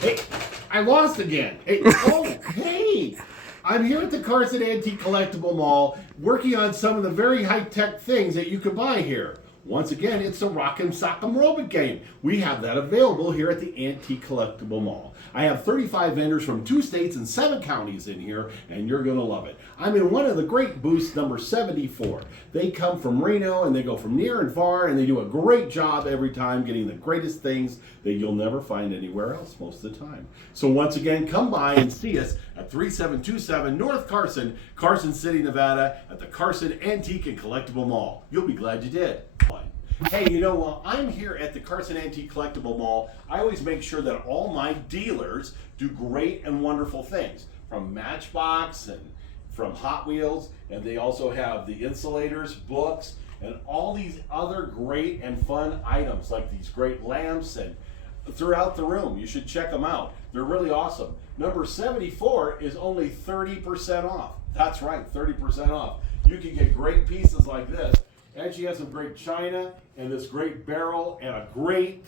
Hey, I lost again. Hey, oh, hey. I'm here at the Carson Antique Collectible Mall working on some of the very high-tech things that you can buy here. Once again, it's the Rock'em Sock'em Robot game. We have that available here at the Antique Collectible Mall. I have 35 vendors from 2 states and 7 counties in here, and you're going to love it. I'm in one of the great booths, number 74. They come from Reno, and they go from near and far, and they do a great job every time getting the greatest things that you'll never find anywhere else most of the time. So once again, come by and see us at 3727 North Carson, Carson City, Nevada, at the Carson Antique and Collectible Mall. You'll be glad you did. Hey, you know, while I'm here at the Carson Antique Collectible Mall, I always make sure that all my dealers do great and wonderful things, from Matchbox and from Hot Wheels, and they also have the insulators, books, and all these other great and fun items, like these great lamps and throughout the room. You should check them out. They're really awesome. Number 74 is only 30% off. That's right, 30% off. You can get great pieces like this. And she has some great china and this great barrel and a great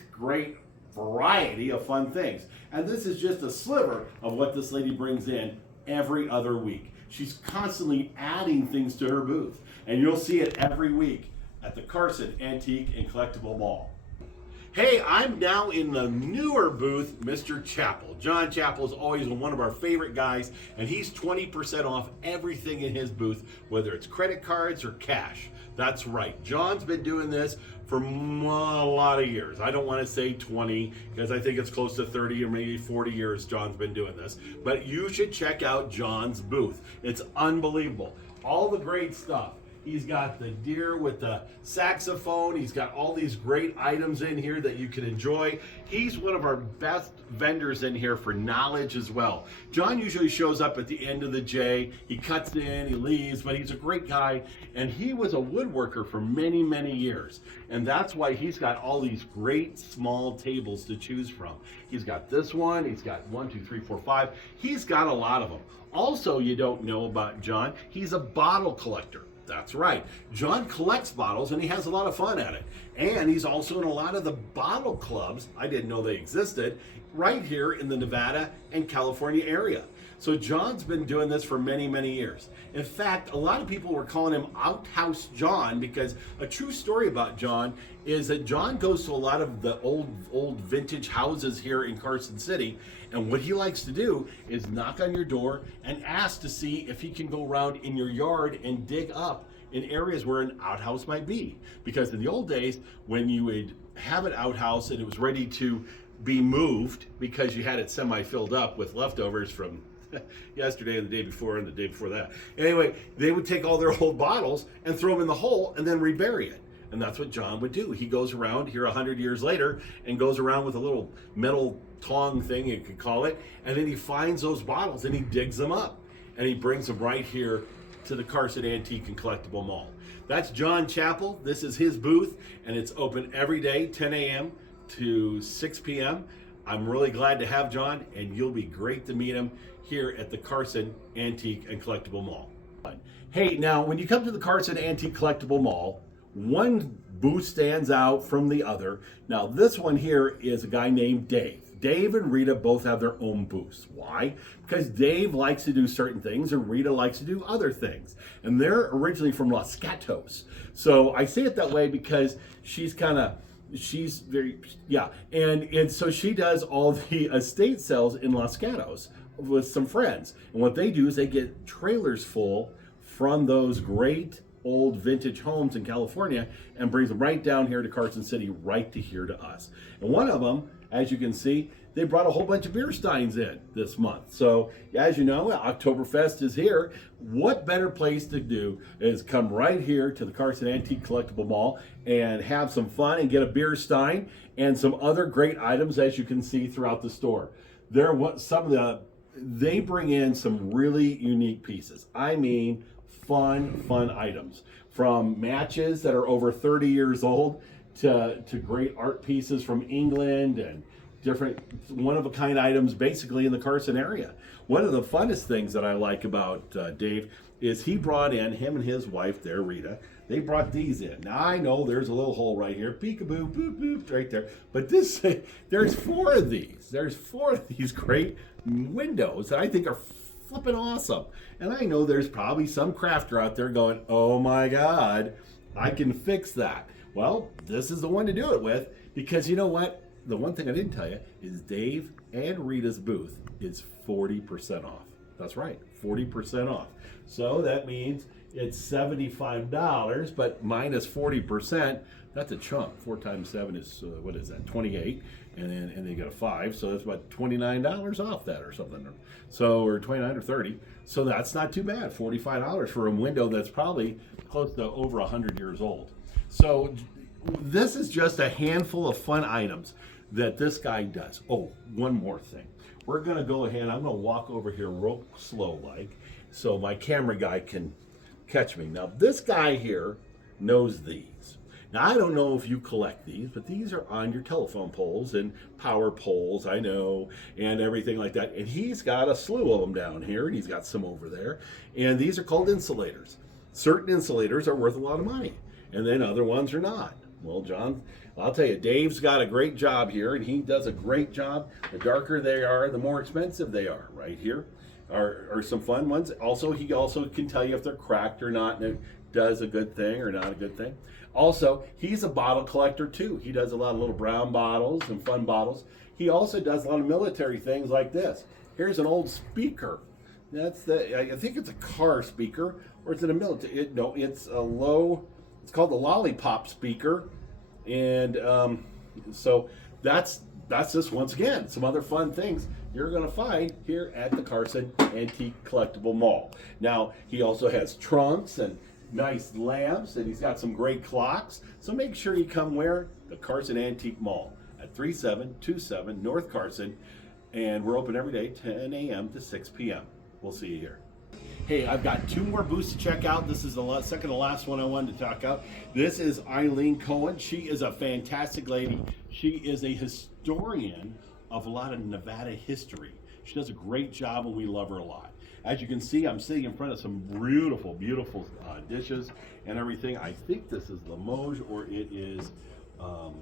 variety of fun things. And this is just a sliver of what this lady brings in every other week. She's constantly adding things to her booth, and you'll see it every week at the Carson Antique and Collectible Mall. Hey, I'm now in the newer booth, Mr. Chappell. John Chappell is always one of our favorite guys, and he's 20% off everything in his booth, whether it's credit cards or cash. That's right. John's been doing this for a lot of years. I don't want to say 20 because I think it's close to 30 or maybe 40 years John's been doing this. But you should check out John's booth. It's unbelievable. All the great stuff. He's got the deer with the saxophone. He's got all these great items in here that you can enjoy. He's one of our best vendors in here for knowledge as well. John usually shows up at the end of the J. He cuts in, he leaves, but he's a great guy. And he was a woodworker for many, many years. And that's why he's got all these great small tables to choose from. He's got this one. He's got 1, 2, 3, 4, 5. He's got a lot of them. Also, you don't know about John, he's a bottle collector. That's right. John collects bottles and he has a lot of fun at it. And he's also in a lot of the bottle clubs, I didn't know they existed, right here in the Nevada and California area. So John's been doing this for many, many years. In fact, a lot of people were calling him Outhouse John because a true story about John is that John goes to a lot of the old vintage houses here in Carson City, and what he likes to do is knock on your door and ask to see if he can go around in your yard and dig up in areas where an outhouse might be. Because in the old days, when you would have an outhouse and it was ready to be moved because you had it semi-filled up with leftovers from yesterday and the day before and the day before that. Anyway, they would take all their old bottles and throw them in the hole and then rebury it. And that's what John would do. He goes around here 100 years later and goes around with a little metal tong thing, you could call it, and then he finds those bottles and he digs them up and he brings them right here to the Carson Antique and Collectible Mall. That's John Chappell. This is his booth, and it's open every day, 10 a.m. to 6 p.m. I'm really glad to have John, and you'll be great to meet him here at the Carson Antique and Collectible Mall. Hey, now when you come to the Carson Antique Collectible Mall, one booth stands out from the other. Now this one here is a guy named Dave. Dave and Rita both have their own booths. Why? Because Dave likes to do certain things and Rita likes to do other things. And they're originally from Los Gatos. So I say it that way because she's very, yeah. And so she does all the estate sales in Los Gatos with some friends. And what they do is they get trailers full from those great old vintage homes in California and brings them right down here to Carson City, right to here to us. And one of them, as you can see, they brought a whole bunch of beer steins in this month. So as you know, Oktoberfest is here. What better place to do is come right here to the Carson Antique Collectible Mall and have some fun and get a beer stein and some other great items, as you can see throughout the store. They bring in some really unique pieces. I mean, fun items, from matches that are over 30 years old to great art pieces from England and different one-of-a-kind items basically in the Carson area. One of the funnest things that I like about Dave is he brought in, him and his wife there, Rita, They brought these in. Now I know there's a little hole right here, peekaboo, boop, boop, right there. But this, there's four of these. There's four of these great windows that I think are flipping awesome. And I know there's probably some crafter out there going, oh my God, I can fix that. Well, this is the one to do it with, because you know what? The one thing I didn't tell you is Dave and Rita's booth is 40% off. That's right, 40% off. So that means it's $75, but minus 40%. That's a chunk. 4 times 7 is what is that? 28, and they got a 5, so that's about $29 off that or something. So or 29 or 30. So that's not too bad. $45 for a window that's probably close to over 100 years old. So this is just a handful of fun items that this guy does. Oh, one more thing. We're gonna go ahead, I'm gonna walk over here real slow like, so my camera guy can catch me. Now this guy here knows these. Now I don't know if you collect these, but these are on your telephone poles and power poles, I know, and everything like that. And he's got a slew of them down here, and he's got some over there. And these are called insulators. Certain insulators are worth a lot of money, and then other ones are not. Well, John, I'll tell you, Dave's got a great job here, and he does a great job. The darker they are, the more expensive they are. Right here are some fun ones. Also, he also can tell you if they're cracked or not, and it does a good thing or not a good thing. Also, he's a bottle collector too. He does a lot of little brown bottles and fun bottles. He also does a lot of military things like this. Here's an old speaker. That's I think it's a car speaker, or is it a military? No, it's a low. It's called the lollipop speaker, and so that's just once again some other fun things you're going to find here at the Carson Antique Collectible Mall. Now he also has trunks and nice lamps, and he's got some great clocks. So make sure you come where? The Carson Antique Mall at 3727 North Carson, and we're open every day 10 a.m. to 6 p.m. We'll see you here. Hey, I've got 2 more booths to check out. This is the second to last one I wanted to talk about. This is Eileen Cohen. She is a fantastic lady. She is a historian of a lot of Nevada history. She does a great job, and we love her a lot. As you can see, I'm sitting in front of some beautiful, beautiful dishes and everything. I think this is Limoges, or it is,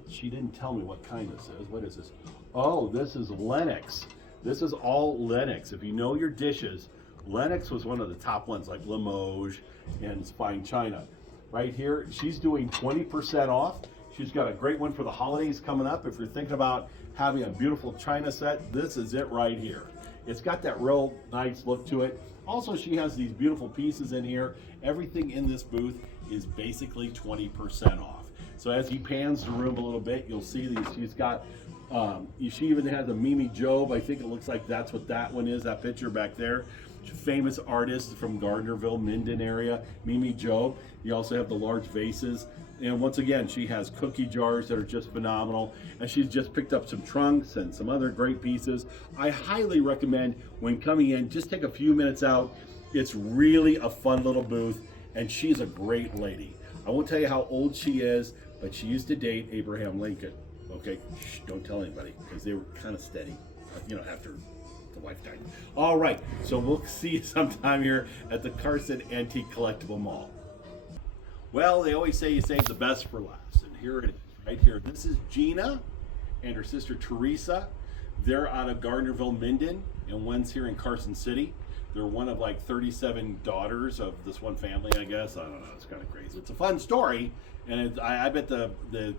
she didn't tell me what kind this is. What is this? Oh, this is Lenox. This is all Lenox. If you know your dishes, Lenox was one of the top ones, like Limoges and Fine China. Right here, she's doing 20% off. She's got a great one for the holidays coming up. If you're thinking about having a beautiful China set, this is it right here. It's got that real nice look to it. Also, she has these beautiful pieces in here. Everything in this booth is basically 20% off. So as he pans the room a little bit, you'll see these. She's got, she even has a Mimi Job. I think it looks like that's what that one is, that picture back there. Famous artist from Gardnerville, Minden area, Mimi Job. You also have the large vases. And once again, she has cookie jars that are just phenomenal. And she's just picked up some trunks and some other great pieces. I highly recommend when coming in, just take a few minutes out. It's really a fun little booth, and she's a great lady. I won't tell you how old she is, but she used to date Abraham Lincoln. Okay, shh, don't tell anybody, because they were kind of steady, after the wife died. All right, so we'll see you sometime here at the Carson Antique Collectible Mall. Well, they always say you save the best for last, and here it is, right here. This is Gina and her sister Teresa. They're out of Gardnerville, Minden, and one's here in Carson City. They're one of like 37 daughters of this one family, I guess. I don't know, it's kind of crazy. It's a fun story, and I bet the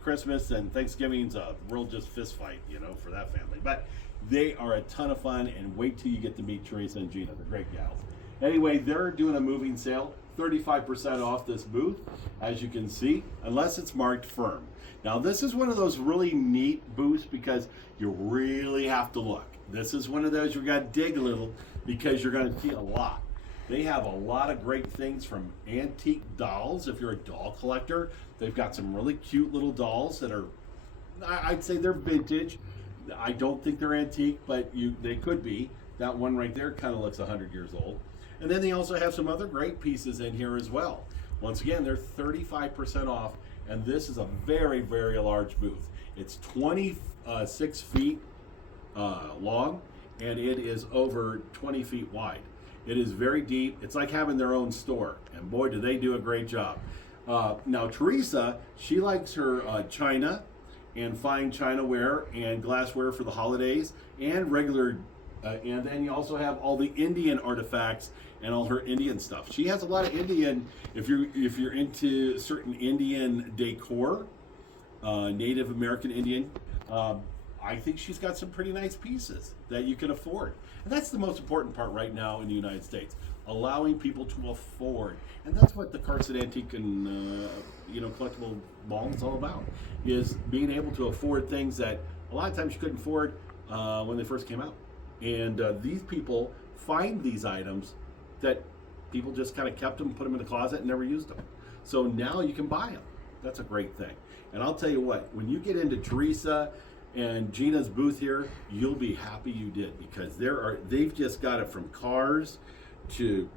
Christmas and Thanksgiving's a real just fist fight, for that family. But they are a ton of fun, and wait till you get to meet Teresa and Gina. They're great gals. Anyway, they're doing a moving sale, 35% off this booth, as you can see, unless it's marked firm. Now, this is one of those really neat booths because you really have to look. This is one of those you got to dig a little because you're going to see a lot. They have a lot of great things, from antique dolls. If you're a doll collector, they've got some really cute little dolls that are, I'd say they're vintage. I don't think they're antique, but they could be. That one right there kind of looks 100 years old. And then they also have some other great pieces in here as well. Once again, they're 35% off, and this is a very, very large booth. It's 26 feet long, and it is over 20 feet wide. It is very deep. It's like having their own store, and boy, do they do a great job. Now Teresa, she likes her china and fine chinaware and glassware for the holidays and regular. And then you also have all the Indian artifacts and all her Indian stuff. She has a lot of Indian. If you're into certain Indian decor, Native American Indian, I think she's got some pretty nice pieces that you can afford. And that's the most important part right now in the United States, allowing people to afford. And that's what the Carson Antique and Collectible Mall is all about, is being able to afford things that a lot of times you couldn't afford when they first came out. And these people find these items that people just kind of kept them, put them in the closet, and never used them. So now you can buy them. That's a great thing. And I'll tell you what, when you get into Teresa and Gina's booth here, you'll be happy you did, because they've just got it from cars to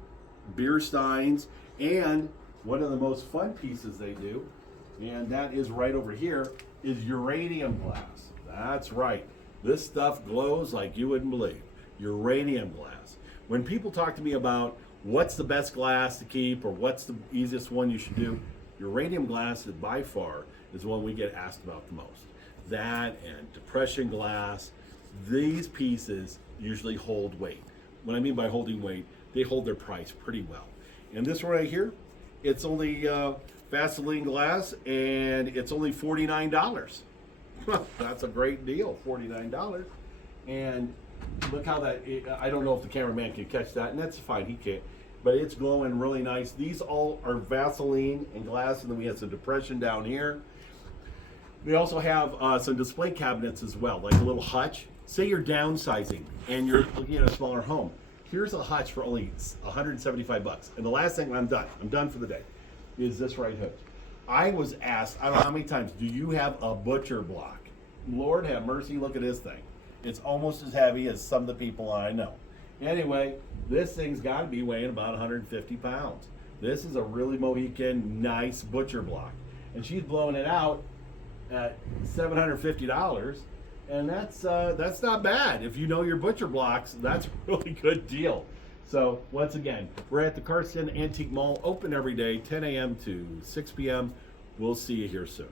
beer steins, and one of the most fun pieces they do, and that is right over here, is uranium glass. That's right. This stuff glows like you wouldn't believe. Uranium glass. When people talk to me about what's the best glass to keep or what's the easiest one you should do, uranium glass is by far is one we get asked about the most. That and depression glass, these pieces usually hold weight. What I mean by holding weight, they hold their price pretty well. And this one right here, it's only Vaseline glass, and it's only $49. That's a great deal, $49. And look how that, I don't know if the cameraman can catch that, and that's fine, he can't. But it's glowing really nice. These all are Vaseline and glass, and then we have some depression down here. We also have some display cabinets as well, like a little hutch. Say you're downsizing and you're looking at a smaller home. Here's a hutch for only $175. And the last thing, I'm done for the day, is this right here. I was asked, I don't know how many times, do you have a butcher block? Lord have mercy, look at this thing. It's almost as heavy as some of the people I know. Anyway, this thing's got to be weighing about 150 pounds. This is a really Mohican, nice butcher block. And she's blowing it out at $750. And that's not bad. If you know your butcher blocks, that's a really good deal. So once again, we're at the Carson Antique Mall, open every day, 10 a.m. to 6 p.m. We'll see you here soon.